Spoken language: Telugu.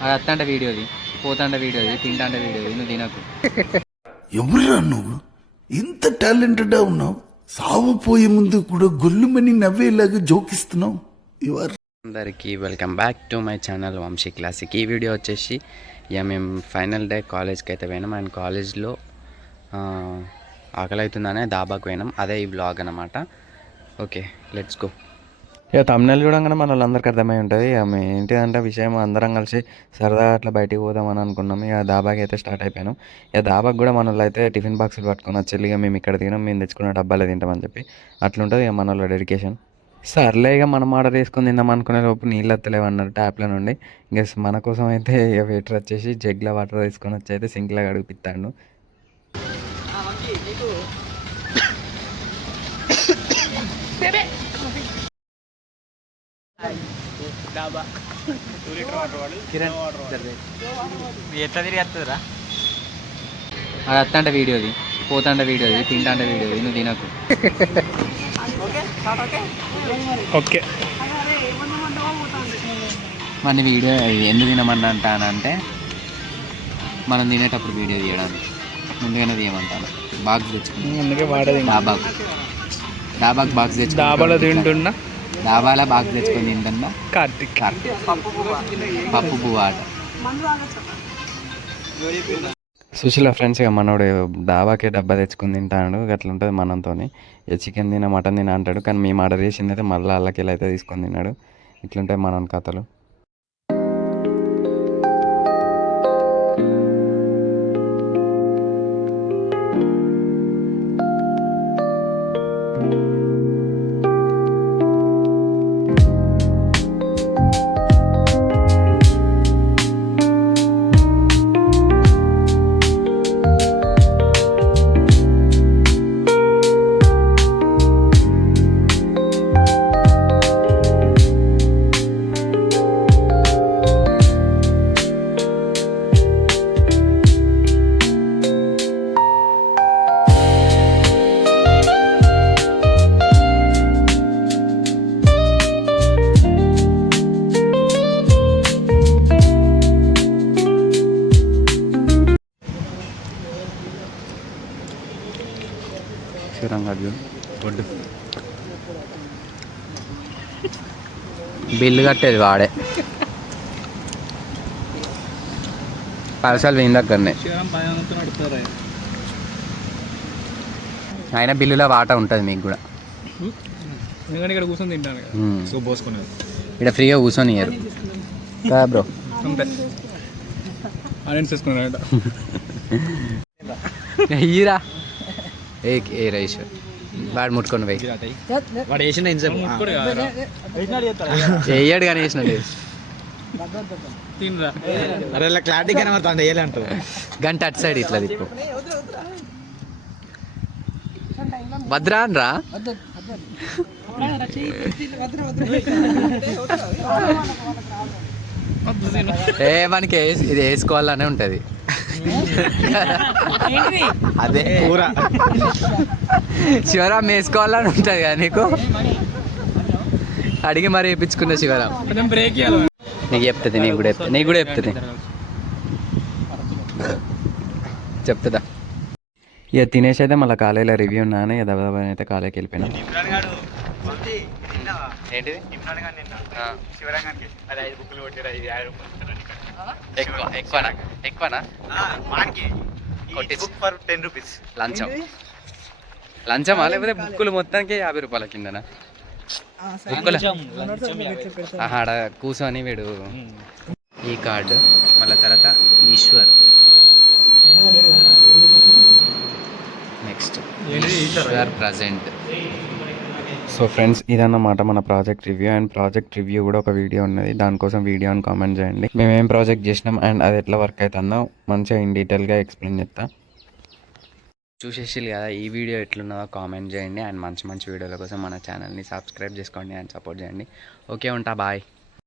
అది అత్తంట వీడియోది పోతాంట వీడియోది తింటాంట వీడియోది నువ్వు తినకు. ఎవరురా నువ్వు? ఇంత టాలెంటెడ్ ఉన్నావు? సావపోయే ముందు కూడా గొల్లుమని నవ్వేలాగా జోకిస్తున్నావు? యు ఆర్ అందరికీ welcome back to my channel Vamsi classic ఈ వీడియో వచ్చేసి ఇక మేము ఫైనల్ డే కాలేజ్కి అయితే పోయినాం. అండ్ కాలేజ్లో ఆకలి అవుతుందనే దాబాకు పోయినాం. అదే ఈ బ్లాగ్ అనమాట ఓకే లెట్స్ గో ఇక తమిళ చూడంగానే మన వాళ్ళందరికీ అర్థమై ఉంటుంది. ఇక మేము ఏంటిదంటే విషయం అందరం కలిసి సరదాగా అట్లా బయటికి పోదామని అనుకున్నాం. ఇక దాబాకి అయితే స్టార్ట్ అయిపోయాను. ఇక దాబాకి కూడా మన అయితే టిఫిన్ బాక్సులు పట్టుకొని వచ్చి ఇక మేము ఇక్కడ తినాం మేము తెచ్చుకున్న డబ్బాలే తింటామని చెప్పి అట్లుంటుంది ఇక మన వాళ్ళ డెడికేషన్ సర్లే ఇక మనం ఆర్డర్ చేసుకుని తిందాం అనుకునే లోపు నీళ్ళు వస్తలేవు అన్నారు ట్యాప్లో నుండి. ఇంకా మన కోసం అయితే ఇక వెయిటర్ వచ్చేసి జగ్లో వాటర్ తీసుకొని వచ్చి అయితే సింక్లో అడిగిపిస్తాడు ఎట్లా తిరిగి వస్తుందిరా? అది అత్తంట వీడియోది పోతాంట వీడియోది తింటాంట వీడియోది నువ్వు తినకు. ఓకే. మన వీడియో ఎందుకు తినమన్నా అంటానంటే మనం తినేటప్పుడు వీడియో తీయడానికి. ముందుగానే తీయమంటాను. బాక్స్ తెచ్చుకుని డాబాకు. డాబాకు బాక్స్ తెచ్చుకుని డాబాలో తింటున్నా. డాబాలో బాక్స్ తెచ్చుకొని తింటుందా కార్తిక్. పప్పు పువ్వు? ఆట సుశీల ఫ్రెండ్స్ ఇక మనోడు డాబాకి డబ్బా తెచ్చుకుని తింటాడు. అట్లా ఉంటుంది మనంతో ఇక చికెన్ తిన మటన్ తిన అంటాడు. కానీ మేము ఆర్డర్ చేసింది అయితే మళ్ళీ అల్లకి అయితే తీసుకొని తిన్నాడు. ఇట్లుంటాయి మన కథలు. బిల్లు కట్టేది వాడే. పైసలు వీని దగ్గరనే. అయినా బిల్లులో వాటా ఉంటుంది మీకు కూడా. ఇక్కడ కూర్చొని తింటాను కదా. మ్మ్. సో పోసుకునేది ఇక్కడ ఫ్రీగా కూర్చొని ఇయ్యరు. కదా బ్రో. అంతే. ఆడియన్స్ తీసుకున్నాడు ఇయ్యరా. ఏ ఏ రైస్? వాడు ముట్టుకొని పోయి. వాడు వేసిన వేయడు కానీ తినరా. అరే ఇలా క్లారిటీ కనబడుతుంది వేయాలి అంటారు గంట అటు సైడ్ ఇట్లా తిప్పు. భద్రా రా ఏ మనకి ఇది వేసుకోవాలనే ఉంటుంది. అదే. శివరాం వేసుకోవాలని ఉంటుంది కదా నీకు? అడిగి మరి వేయించుకున్న శివరాం. నీకు చెప్తుంది నీకు కూడా చెప్తుంది నీకు కూడా చెప్తుంది. చెప్తుందా? ఇక తినేసి అయితే మళ్ళీ కాలేజీలో రివ్యూ ఉన్నాను ఇక దెబ్బ అయితే కాలేజీకి వెళ్ళిపోయినా. ఏంటిది? ఎక్కువ ఎక్కువనా ఎక్కువనా కొట్టించు. టెన్ రూపీస్ లంచం. లంచమా? లేకపోతే బుక్కులు మొత్తానికి యాభై రూపాయల కిందనా? బుక్కుల ఆడ కూర్చొని వీడు. ఈ కార్డు మళ్ళీ తర్వాత Eshwar. Next Eshwar present. So friends ఇదన్నమాట మన project review. And project review కూడా ఒక వీడియో ఉన్నది. దానికోసం వీడియో అని కామెంట్ చేయండి. మేము ఏం ప్రాజెక్ట్ చేసినాం అండ్ అది ఎట్లా వర్క్ అవుతుందో మంచిగా ఇన్ డీటెయిల్గా ఎక్స్ప్లెయిన్ చేస్తా. చూసేసి కదా ఈ వీడియో ఎట్లున్నదో కామెంట్ చేయండి. అండ్ మంచి మంచి వీడియోల కోసం మన ఛానల్ని సబ్స్క్రైబ్ చేసుకోండి అండ్ సపోర్ట్ చేయండి. ఓకే ఉంటా బాయ్.